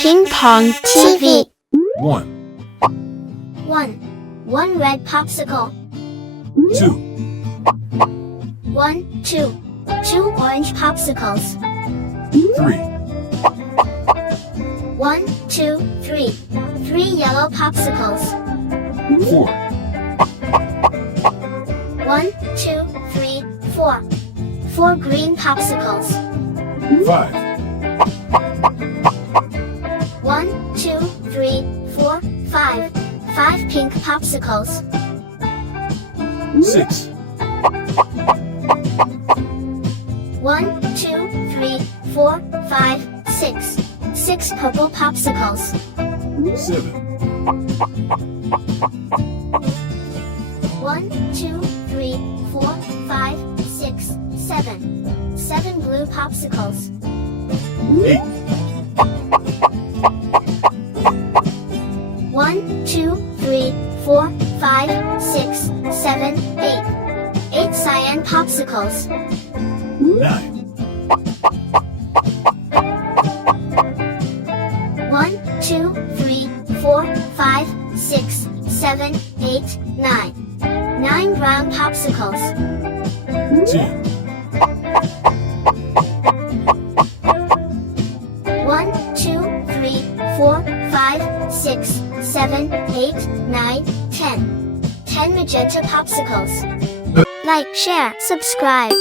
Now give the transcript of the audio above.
Ping Pong TV. 1, 1 red popsicle. 2, 2 orange popsicles. 3, 3 yellow popsicles. 4, 4 green popsicles. 5, 5 pink popsicles. 6, 6 purple popsicles. 7, 7 blue popsicles. 8, 8 cyan popsicles. 9, 9 brown popsicles. 10, 10 magenta popsicles. Like, share, subscribe.